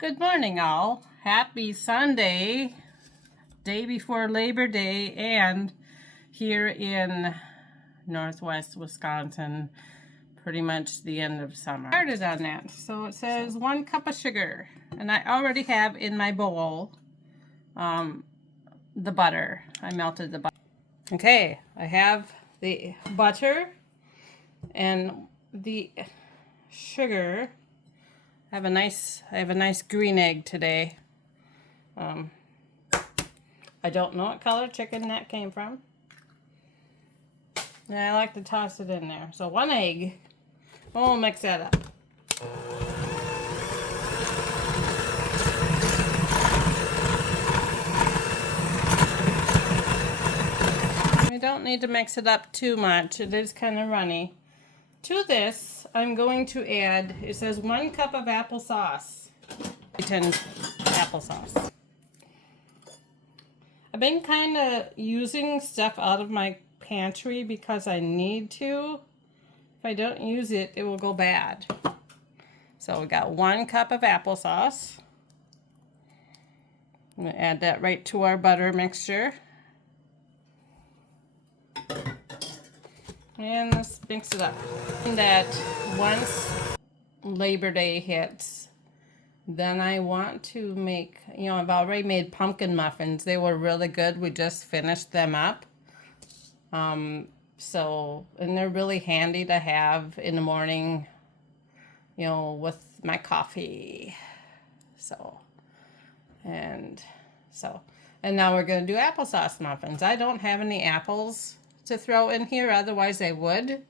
Good morning, all. Happy Sunday, day before Labor Day, and here in Northwest Wisconsin, pretty much the end of summer. Started on that. So it says 1 cup of sugar, and I already have in my bowl the butter. I melted the butter. Okay, I have the butter and the sugar. I have a nice green egg today. I don't know what color chicken that came from. And I like to toss it in there. So 1 egg. We'll mix that up. We don't need to mix it up too much. It is kind of runny. To this, I'm going to add, it says 1 cup of applesauce. Applesauce. I've been kind of using stuff out of my pantry because I need to. If I don't use it, it will go bad. So we got 1 cup of applesauce. I'm going to add that right to our butter mixture. And let's mix it up. And that once Labor Day hits, then I want to make, I've already made pumpkin muffins. They were really good. We just finished them up. And they're really handy to have in the morning, with my coffee. And now we're going to do applesauce muffins. I don't have any apples to throw in here, otherwise I would.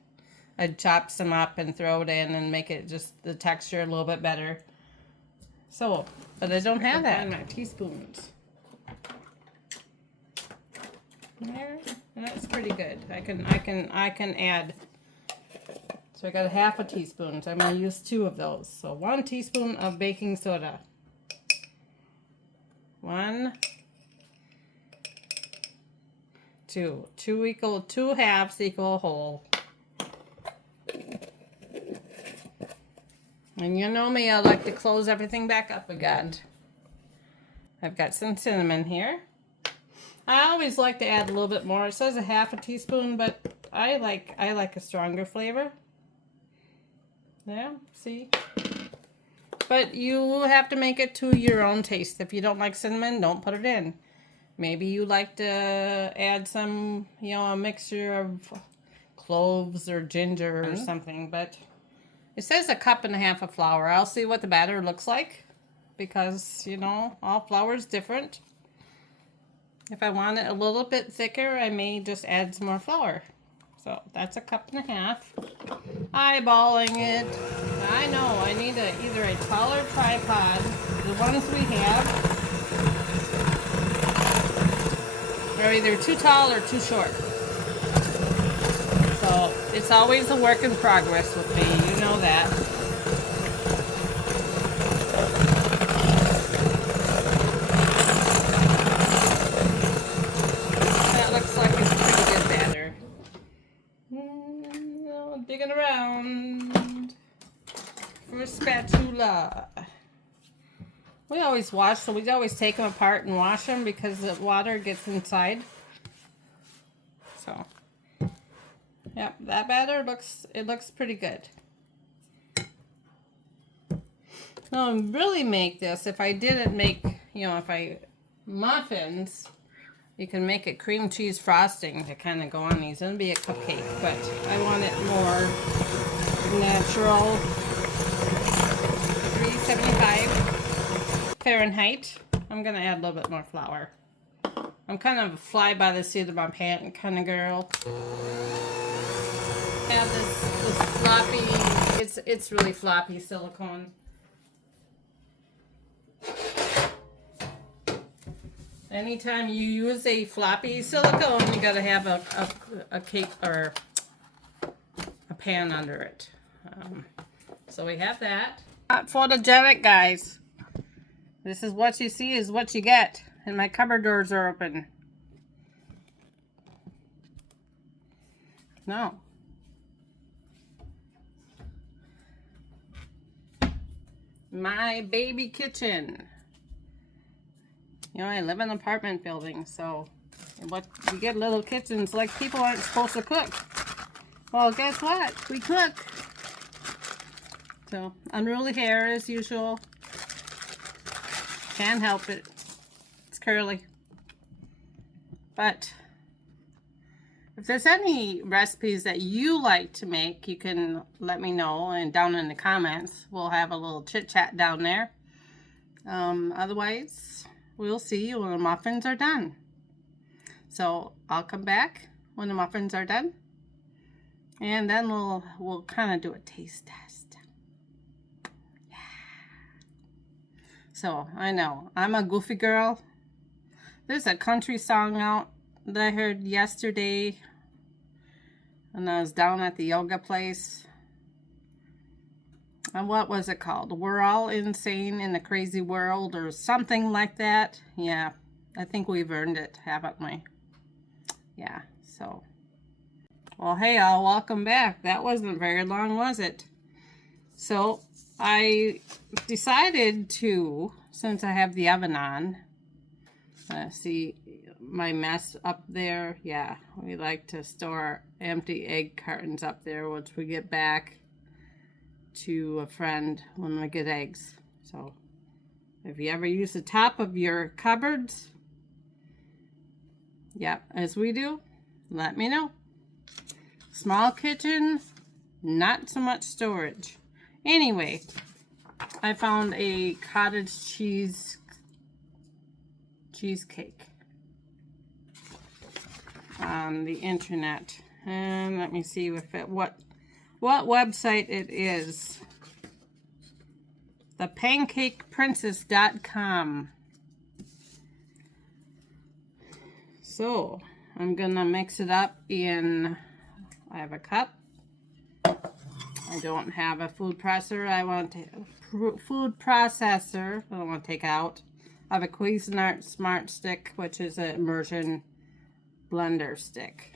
I'd chop some up and throw it in and make it just the texture a little bit better. But I don't have that. My teaspoons. There, that's pretty good. I can add. So I got 1/2 teaspoon. So I'm gonna use 2 of those. So 1 teaspoon of baking soda. 1, 2. 2 halves equal a whole. And you know me, I like to close everything back up again. I've got some cinnamon here. I always like to add a little bit more. It says 1/2 teaspoon, but I like a stronger flavor. Yeah, see? But you have to make it to your own taste. If you don't like cinnamon, don't put it in. Maybe you like to add some, a mixture of cloves or ginger or something, but it says 1.5 cups of flour. I'll see what the batter looks like because, all flour is different. If I want it a little bit thicker, I may just add some more flour. So that's 1.5 cups. Eyeballing it. I know, I need either a taller tripod, the ones we have, are either too tall or too short. So it's always a work in progress with me, you know that. That looks like it's pretty good batter. Digging around for a spatula. We always wash, so we always take them apart and wash them because the water gets inside. So, yep, that batter looks pretty good. Now, I really make this, if I didn't make, muffins, you can make a cream cheese frosting to kind of go on these. It'll be a cupcake, but I want it more natural. 375. Fahrenheit. I'm gonna add a little bit more flour. I'm kind of a fly by the seat of my pants kind of girl. Have this floppy, it's really floppy silicone. Anytime you use a floppy silicone, you gotta have a cake or a pan under it. So we have that. Not photogenic, guys. This is what you see is what you get. And my cupboard doors are open. No. my baby kitchen. You know, I live in an apartment building, so what you get little kitchens like people aren't supposed to cook. Well, guess what? We cook. So, unruly hair as usual. Can't help it. It's curly. But if there's any recipes that you like to make, you can let me know, and down in the comments we'll have a little chit chat down there. Otherwise, we'll see you when the muffins are done. So I'll come back when the muffins are done, and then we'll kind of do a taste test. Yeah. So I know I'm a goofy girl. There's a country song out that I heard yesterday when I was down at the yoga place. And what was it called? We're all insane in the crazy world, or something like that. Yeah, I think we've earned it, haven't we? Yeah, so. Well, hey, all, welcome back. That wasn't very long, was it? So, I decided to, since I have the oven on, see my mess up there. Yeah, we like to store empty egg cartons up there, which we get back to a friend when we get eggs. So if you ever use the top of your cupboards, yep, as we do, let me know. Small kitchen, not so much storage. Anyway, I found a cottage cheesecake on the internet, and let me see if it what website it is. thepancakeprincess.com. So I'm gonna mix it up in, I have a cup. I don't have a food processor. I want food processor. I don't want to take out. I have a Cuisinart Smart Stick, which is an immersion blender stick.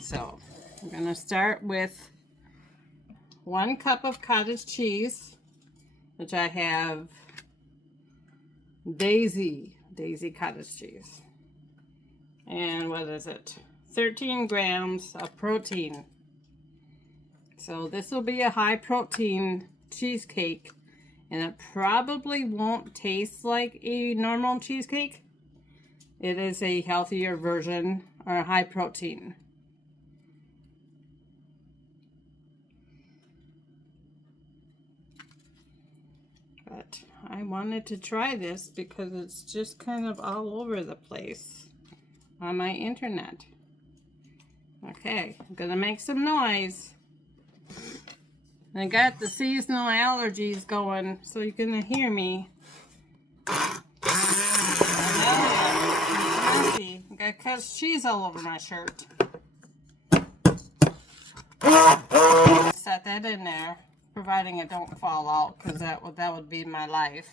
So I'm going to start with 1 cup of cottage cheese, which I have Daisy cottage cheese. And what is it? 13 grams of protein. So this will be a high protein cheesecake, and it probably won't taste like a normal cheesecake. It is a healthier version, or high protein. But I wanted to try this because it's just kind of all over the place on my internet. Okay, I'm gonna make some noise. I got the seasonal allergies going, so you can hear me. I got cottage cheese all over my shirt. Set that in there, providing it don't fall out, because that would be my life.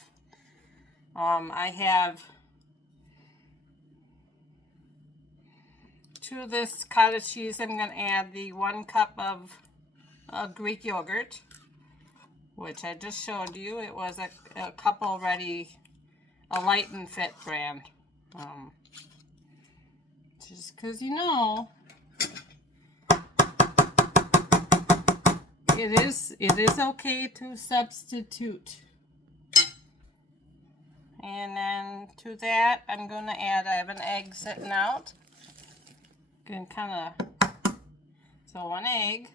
I have, to this cottage cheese, I'm going to add the 1 cup of Greek yogurt, which I just showed you. It was a cup already, a Light and Fit brand. Just because, you know, it is okay to substitute. And then to that, I'm going to add, I have an egg sitting out. Going to kind of, so 1 egg.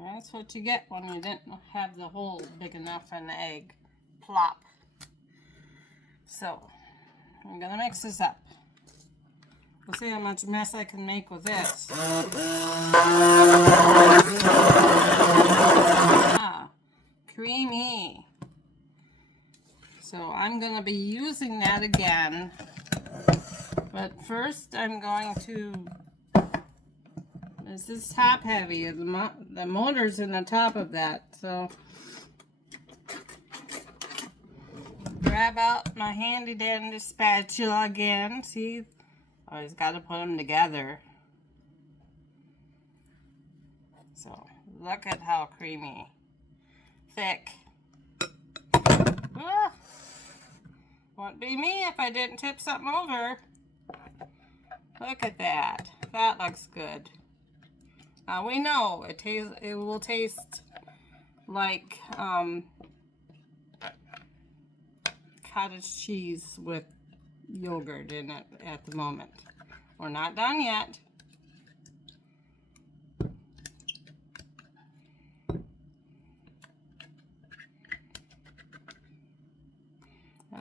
That's what you get when you didn't have the hole big enough in the egg. Plop. So, I'm going to mix this up. We'll see how much mess I can make with this. Ah, creamy. So I'm going to be using that again. But first I'm going to, this is top heavy. The motor's in the top of that. So grab out my handy dandy spatula again. See, always got to put them together. So look at how creamy, thick. Ah, wouldn't be me if I didn't tip something over. Look at that. That looks good. We know it will taste like cottage cheese with yogurt in it at the moment. We're not done yet.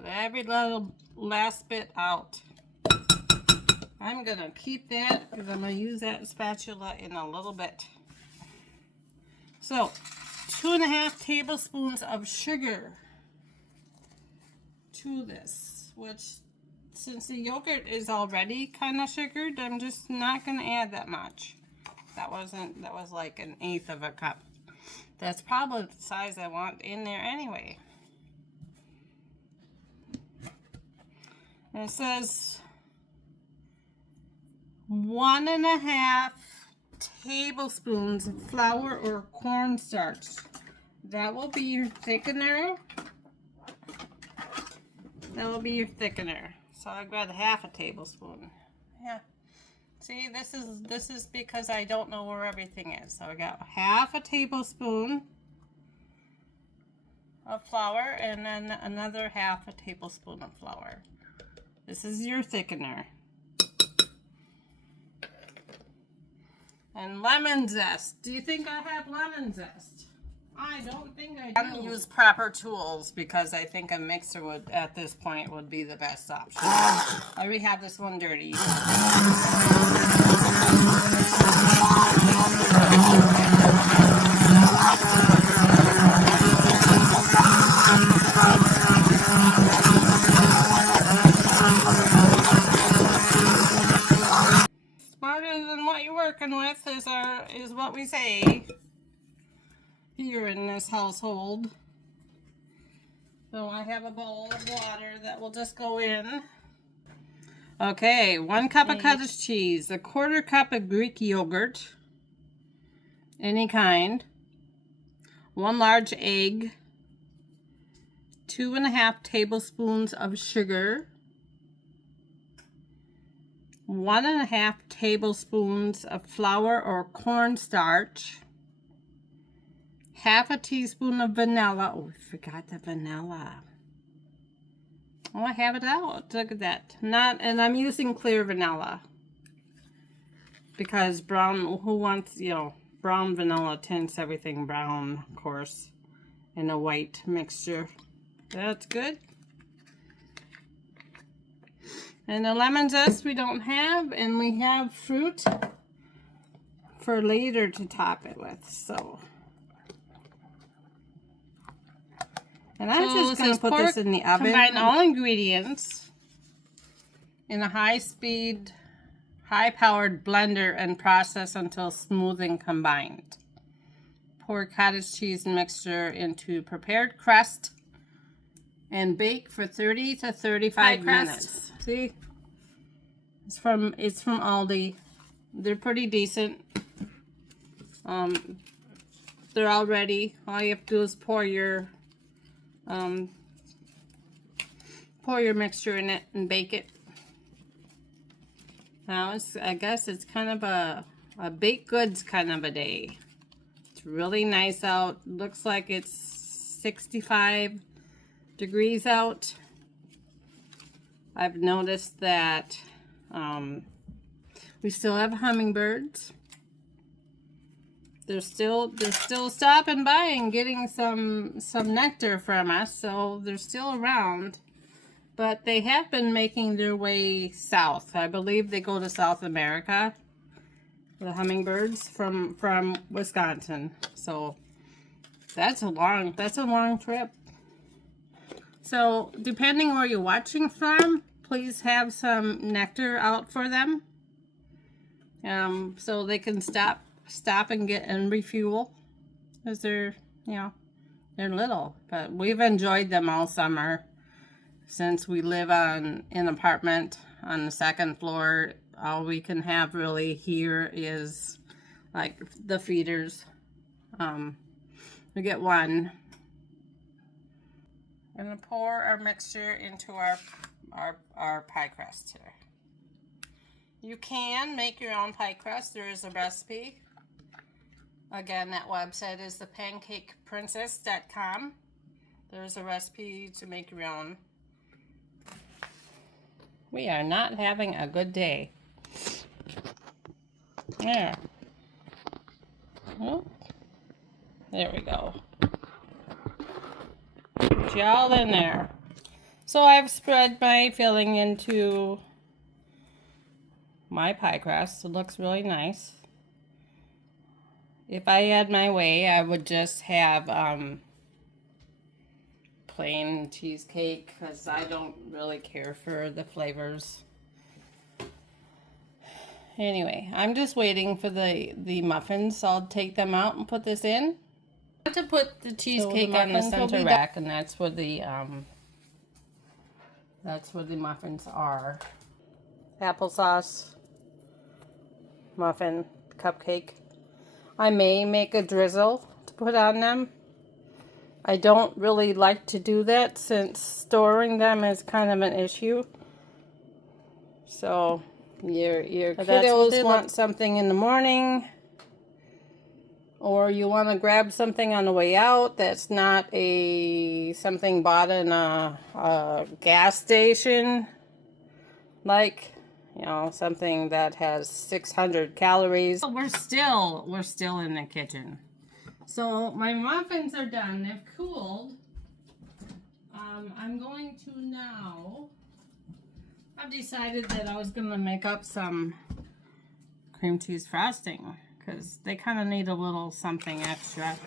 Every little last bit out. I'm gonna keep that because I'm gonna use that spatula in a little bit. So 2.5 tablespoons of sugar to this, which since the yogurt is already kind of sugared, I'm just not gonna add that much. That was like 1/8 of a cup. That's probably the size I want in there anyway. And it says 1.5 tablespoons of flour or cornstarch. That will be your thickener. That will be your thickener. So I've got 1/2 tablespoon. Yeah. See, this is because I don't know where everything is. So I got 1/2 tablespoon of flour and then another 1/2 tablespoon of flour. This is your thickener. And lemon zest. Do you think I have lemon zest? I don't think I do. I'm gonna use proper tools because I think a mixer would, at this point, would be the best option. I already have this one dirty. Smarter than what you're working with is what we say here in this household. So I have a bowl of water that will just go in. Okay, 1 cup of cottage cheese, 1/4 cup of Greek yogurt, any kind, 1 large egg, 2.5 tablespoons of sugar, 1.5 tablespoons of flour or cornstarch, 1/2 teaspoon of vanilla. Oh, I forgot the vanilla. Oh, I have it out. Look at that. And I'm using clear vanilla because brown. Who wants, brown vanilla tints everything brown, of course, in a white mixture. That's good. And the lemon zest we don't have, and we have fruit for later to top it with. So, and I'm just going to put this in the oven. Combine all ingredients in a high-speed, high-powered blender and process until smooth and combined. Pour cottage cheese mixture into prepared crust and bake for 30 to 35 minutes. See? It's from Aldi. They're pretty decent. They're all ready. All you have to do is pour your mixture in it and bake it. Now I guess it's kind of a baked goods kind of a day. It's really nice out. Looks like it's 65 degrees out. I've noticed that we still have hummingbirds. They're still stopping by and getting some nectar from us, so they're still around. But they have been making their way south. I believe they go to South America. The hummingbirds from Wisconsin. So that's a long trip. So depending where you're watching from, please have some nectar out for them, so they can stop and get and refuel, because they're little. But we've enjoyed them all summer since we live on an apartment on the 2nd floor. All we can have really here is like the feeders. We get one. I'm gonna pour our mixture into our pie crust here. You can make your own pie crust. There is a recipe. Again, that website is thepancakeprincess.com. There's a recipe to make your own. We are not having a good day. There. Oh, there we go. Put you all in there. So I've spread my filling into my pie crust. It looks really nice. If I had my way, I would just have plain cheesecake because I don't really care for the flavors. Anyway, I'm just waiting for the muffins. So I'll take them out and put this in. I want to put the cheesecake on the center rack, and that's where the muffins are. Applesauce, muffin, cupcake. I may make a drizzle to put on them. I don't really like to do that since storing them is kind of an issue. So your kiddos want something in the morning, or you want to grab something on the way out that's not something bought in a gas station, like, you know, something that has 600 calories. We're still in the kitchen. So my muffins are done. They've cooled. I'm going to now. I've decided that I was going to make up some cream cheese frosting because they kind of need a little something extra.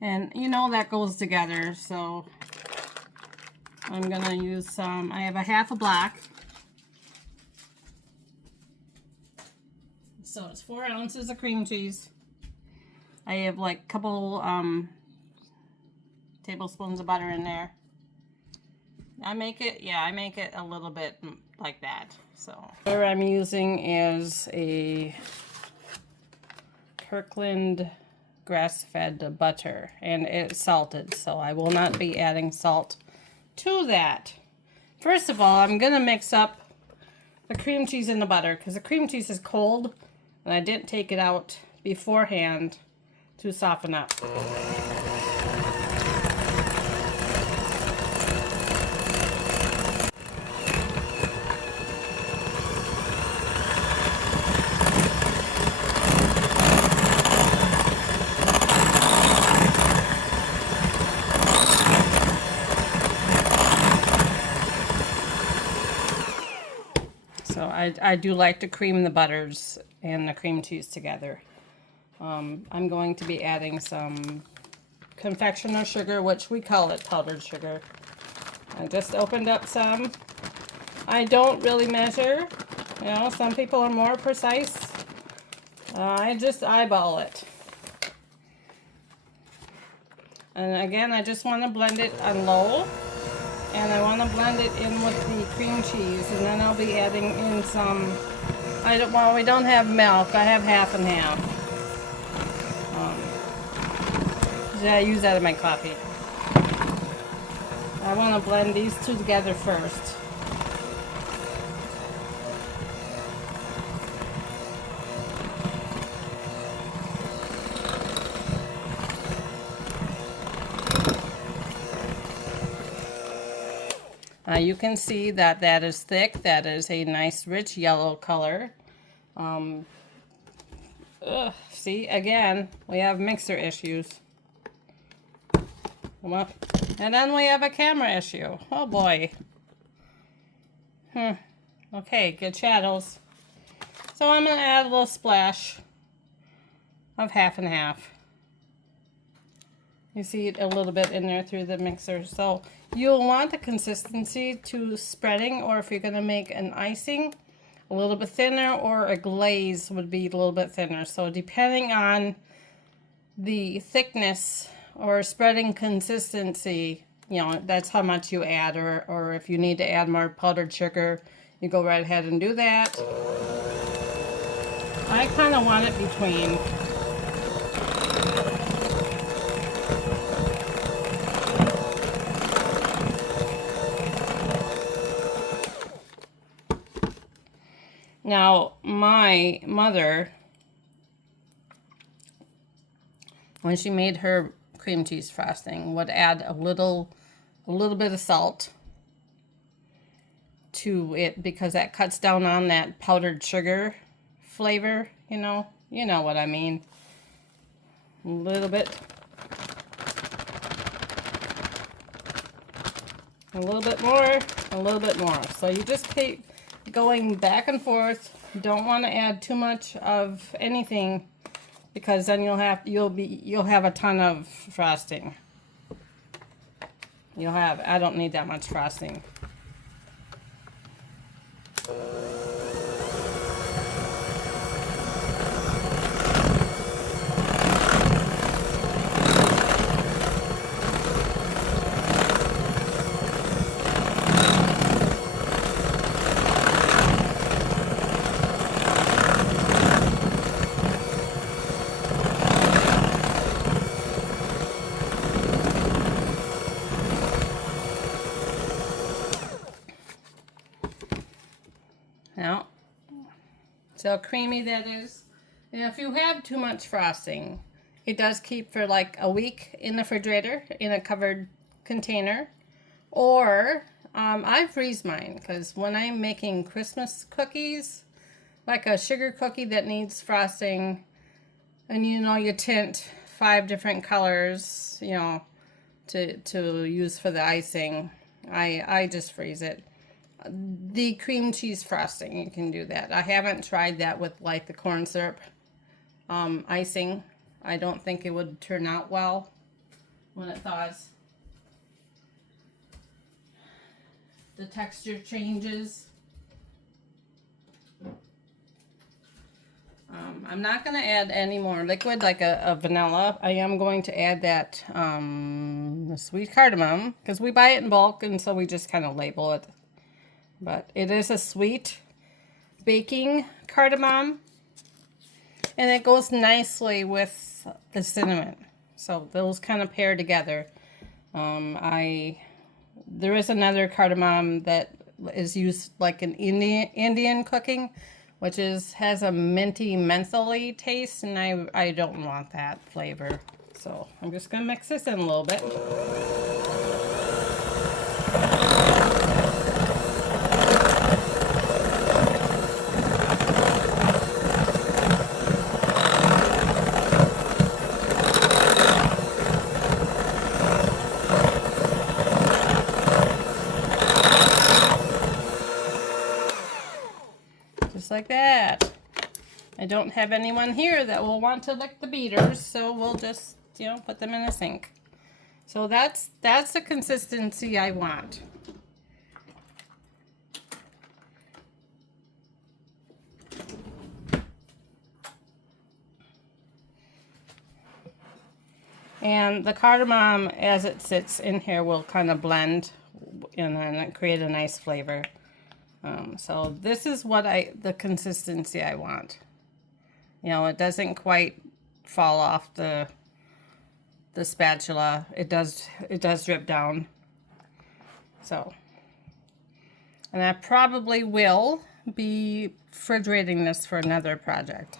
And you know that goes together. So I'm going to use some. I have a half a block. So it's 4 ounces of cream cheese. I have like a couple tablespoons of butter in there. I make it a little bit like that. So what I'm using is a Kirkland grass-fed butter, and it's salted, so I will not be adding salt to that. First of all, I'm gonna mix up the cream cheese and the butter because the cream cheese is cold, and I didn't take it out beforehand to soften up. So I do like to cream the butters and the cream cheese together. I'm going to be adding some confectioner sugar, which we call it powdered sugar. I just opened up some. I don't really measure. You know, some people are more precise. I just eyeball it. And again, I just want to blend it on low. And I want to blend it in with the cream cheese. And then I'll be adding in some, well, we don't have milk. I have half and half. I use that in my coffee. I want to blend these two together first. You can see that that is thick. That is a nice rich yellow color. See, again, we have mixer issues. And then we have a camera issue. Oh boy. Okay, good shadows. So I'm going to add a little splash of half and half. You see it a little bit in there through the mixer. So you'll want the consistency to spreading, or if you're going to make an icing, a little bit thinner, or a glaze would be a little bit thinner. So depending on the thickness or spreading consistency, you know, that's how much you add, or if you need to add more powdered sugar, you go right ahead and do that. I kind of want it between. Now, my mother, when she made her cream cheese frosting, would add a little bit of salt to it because that cuts down on that powdered sugar flavor, you know what I mean. A little bit more, a little bit more. So you just keep going back and forth. You don't want to add too much of anything because then you'll have a ton of frosting. I don't need that much frosting. Now, see how creamy that is? And if you have too much frosting, it does keep for like a week in the refrigerator in a covered container. Or I freeze mine because when I'm making Christmas cookies, like a sugar cookie that needs frosting, and you tint 5 different colors, to use for the icing, I just freeze it. The cream cheese frosting, you can do that. I haven't tried that with like the corn syrup icing. I don't think it would turn out well when it thaws. The texture changes. I'm not going to add any more liquid like a vanilla. I am going to add that sweet cardamom because we buy it in bulk, and so we just kind of label it. But it is a sweet baking cardamom, and it goes nicely with the cinnamon. So those kind of pair together. There is another cardamom that is used like in Indian cooking, which has a minty, mentholy taste, and I don't want that flavor. So I'm just gonna mix this in a little bit. Just like that. I don't have anyone here that will want to lick the beaters, so we'll just, put them in the sink. So that's the consistency I want. And the cardamom, as it sits in here, will kind of blend and then create a nice flavor. So this is the consistency I want. It doesn't quite fall off the spatula. It does drip down. So, and I probably will be refrigerating this for another project,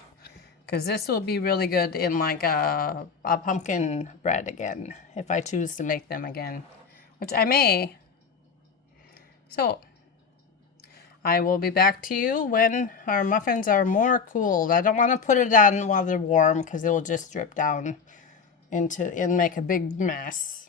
because this will be really good in like a pumpkin bread again, if I choose to make them again, which I may. So I will be back to you when our muffins are more cooled. I don't want to put it on while they're warm because it will just drip down and make a big mess.